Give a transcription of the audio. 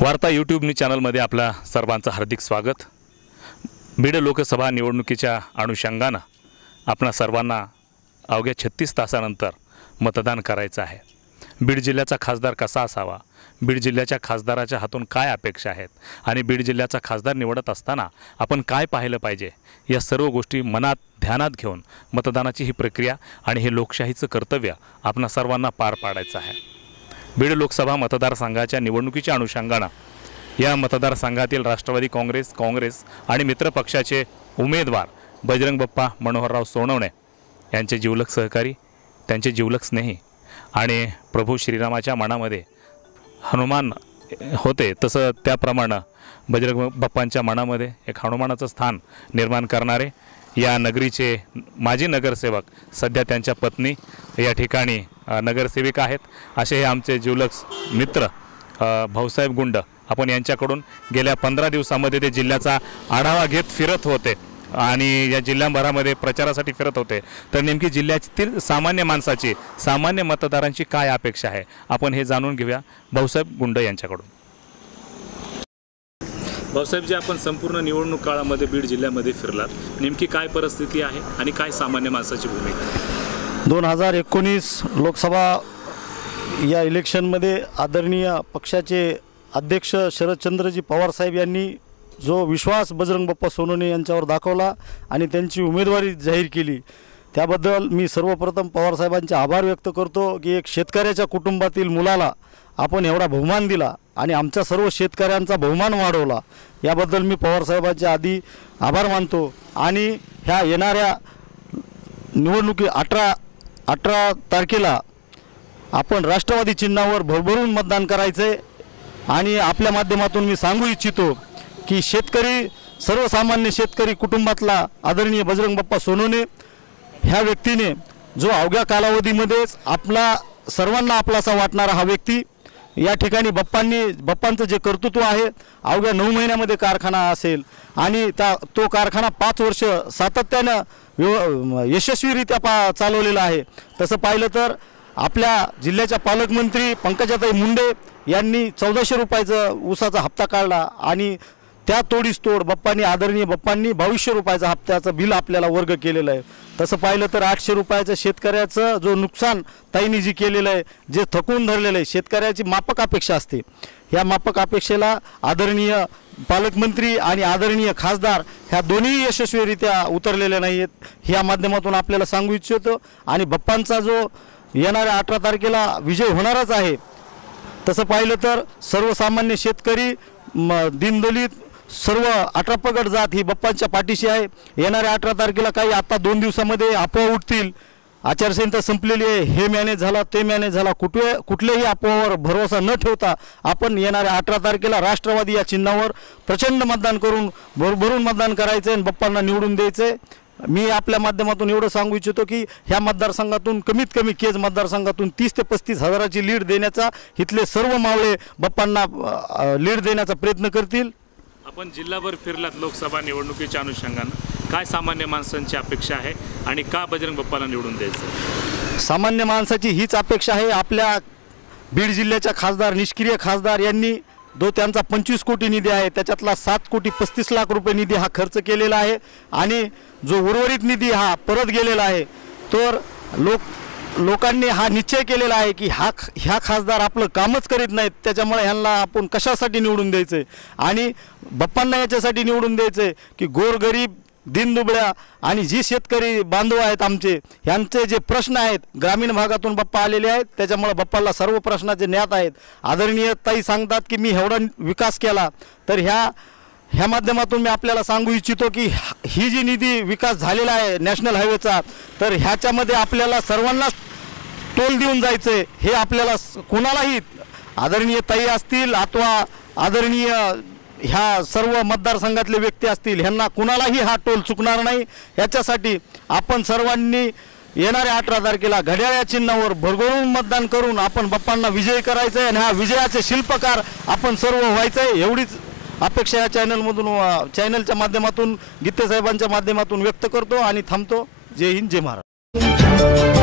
वार्ता YouTube news चॅनलमध्ये आपल्या सर्वांचं हार्दिक स्वागत। बीड लोकसभा निवडणुकीच्या अनुषंगाने आपणा सर्वांना अवघ्या 36 तासानंतर मतदान करायचं आहे। बीड जिल्ह्याचा खासदार कसा असावा, बीड जिल्ह्याच्या खासदाराच्या हातून काय अपेक्षा आहेत आणि बीड जिल्ह्याचा खासदार निवडत असताना आपण काय पाहिलं पाहिजे, या सर्व गोष्टी मनात ध्यानात घेऊन मतदानाची ही प्रक्रिया आणि हे लोकशाहीचं कर्तव्य आपणा सर्वांना पार पाडायचं आहे। बीड लोकसभा मतदारसंघाच्या निवडणुकीच्या अनुषंगाने या मतदारसंघातील राष्ट्रवादी काँग्रेस आणि मित्र पक्षाचे उमेदवार बजरंग बाप्पा मनोहरराव सोनवणे यांचे जिवलग सहकारी, त्यांचे जिवलग स्नेही आणि प्रभू श्रीरामाच्या मनामध्ये हनुमान होते तसं त्याप्रमाणे बजरंग बाप्पांच्या मनामध्ये एक हनुमानाचं स्थान निर्माण करणारे या नगरीचे माजी नगरसेवक, सध्या त्यांच्या पत्नी या ठिकाणी नगरसेविका आहेत, असे हे आमचे जिवलग मित्र भाऊसाहेब गुंड आपण यांच्याकडून गेल्या 15 दिवसांमध्ये ते जिल्ह्याचा आढावा घेत फिरत होते आणि या जिल्ह्याभरामध्ये प्रचारासाठी फिरत होते। तर नेमकी जिल्ह्यातील सामान्य माणसाची, सामान्य मतदारांची काय अपेक्षा आहे आपण हे जाणून घेऊया भाऊसाहेब गुंड यांच्याकडून। भाऊसाहेब जी, आपण संपूर्ण निवडणूक काळामध्ये बीड जिल्ह्यामध्ये फिरलात, नेमकी काय परिस्थिती आहे आणि काय सामान्य माणसाची भूमिका आहे? 2019 लोकसभा या इलेक्शनमध्ये आदरणीय पक्षाचे अध्यक्ष शरदचंद्रजी पवार साहेब यांनी जो विश्वास बजरंग बाप्पा सोनवणे यांच्यावर दाखवला आणि त्यांची उमेदवारी जाहीर केली, त्याबद्दल मी सर्वप्रथम पवार साहेबांचे आभार व्यक्त करतो की एक शेतकऱ्याच्या कुटुंबातील मुलाला आपण एवढा बहुमान दिला आणि आमच्या सर्व शेतकऱ्यांचा बहुमान वाढवला, याबद्दल मी पवार साहेबांचे आधी आभार मानतो। आणि ह्या येणाऱ्या निवडणुकी 18 तारखेला आपण राष्ट्रवादी चिन्हावर भरभरून मतदान करायचे आणि आपल्या माध्यमातून मी सांगू इच्छितो की शेतकरी, सर्वसामान्य शेतकरी कुटुंबातला आदरणीय बजरंग बाप्पा सोनवणे ह्या व्यक्तीने जो अवघ्या कालावधीमध्येच आपला सर्वांना आपलासा वाटणारा हा व्यक्ती या ठिकाणी बाप्पांचं जे कर्तृत्व आहे, अवघ्या 9 महिन्यामध्ये कारखाना असेल आणि तो कारखाना 5 वर्ष सातत्यानं यशस्वीरित्या चालवलेला आहे। तसं पाहिलं तर आपल्या जिल्ह्याच्या पालकमंत्री पंकजाताई मुंडे यांनी 1400 रुपयाचा ऊसाचा हप्ता काढला आणि त्या तोडीस तोड आदरणीय बाप्पांनी 2200 रुपयाचा हप्त्याचं बिल आपल्याला वर्ग केलेलं आहे। तसं पाहिलं तर 800 रुपयाचं शेतकऱ्याचं जो नुकसान ताईंनी जी केलेलं आहे, जे थकून धरलेलं आहे, शेतकऱ्याची माफक अपेक्षा असते, ह्या माफक अपेक्षेला आदरणीय पालकमंत्री आणि आदरणीय खासदार ह्या दोन्ही यशस्वीरित्या उतरलेल्या नाही आहेत, ह्या माध्यमातून आपल्याला सांगू इच्छितो। आणि बाप्पांचा जो येणाऱ्या 18 तारखेला विजय होणारच आहे। तसं पाहिलं तर सर्वसामान्य शेतकरी, दीनदलित, सर्व 18 पगड जात ही बाप्पांच्या पाठीशी आहे। येणाऱ्या 18 तारखेला काही आता 2 दिवसामध्ये अफवा उठतील, आचारसंहिता संपलेली आहे, हे मॅनेज झाला ते मॅनेज झाला, कुठल्याही अफवावर भरोसा न ठेवता आपण येणाऱ्या 18 तारखेला राष्ट्रवादी या चिन्हावर प्रचंड मतदान करून भरभरून मतदान करायचं आणि बाप्पांना निवडून द्यायचं। मी आपल्या माध्यमातून एवढं सांगू इच्छितो की ह्या मतदारसंघातून कमीत कमी केज मतदारसंघातून 30 ते 35 हजाराची लीड देण्याचा इथले सर्व मावळे बाप्पांना लीड देण्याचा प्रयत्न करतील। आपण जिल्हाभर फिरलात लोकसभा निवडणुकीच्या अनुषंगाने, काय सामान्य माणसांची अपेक्षा आहे आणि का बजरंग बाप्पाला निवडून द्यायचं? सामान्य माणसाची हीच अपेक्षा आहे। आपल्या बीड जिल्ह्याच्या खासदार, निष्क्रिय खासदार यांनी जो त्यांचा 25 कोटी निधी आहे त्याच्यातला 7 कोटी 35 लाख रुपये निधी हा खर्च केलेला आहे आणि जो उर्वरित निधी हा परत गेलेला आहे। तर लोकांनी हा निश्चय केलेला आहे की ह्या खासदार आपलं कामच करीत नाहीत, त्याच्यामुळे ह्यांना आपण कशासाठी निवडून द्यायचं आणि बाप्पांना याच्यासाठी निवडून द्यायचं की गोरगरीब, दीनदुबळ्या आणि जी शेतकरी बांधव आहेत आमचे, ह्यांचे जे प्रश्न आहेत, ग्रामीण भागातून बाप्पा आलेले आहेत, त्याच्यामुळे बाप्पाला सर्व प्रश्नाचे ज्ञात आहेत। आदरणीय ताई सांगतात की मी एवढा विकास केला, तर ह्या माध्यमातून मी आपल्याला सांगू इच्छितो की ही जी निधी विकास झालेला आहे नॅशनल हायवेचा, तर ह्याच्यामध्ये आपल्याला सर्वांना टोल देऊन जायचं आहे। हे आपल्याला कोणालाही, आदरणीय ताई असतील अथवा आदरणीय ह्या सर्व मतदारसंघातले व्यक्ती असतील, ह्यांना कुणालाही हा टोल चुकणार नाही। याच्यासाठी आपण सर्वांनी येणाऱ्या 18 तारखेला घड्याळ चिन्हावर भरभरून मतदान करून आपण बाप्पांना विजयी करायचं आहे आणि ह्या विजयाचे शिल्पकार आपण सर्व व्हायचं आहे, एवढीच अपेक्षा या चॅनलच्या माध्यमातून गीते साहेबांच्या माध्यमातून व्यक्त करतो आणि थांबतो। जय हिंद, जय महाराष्ट्र।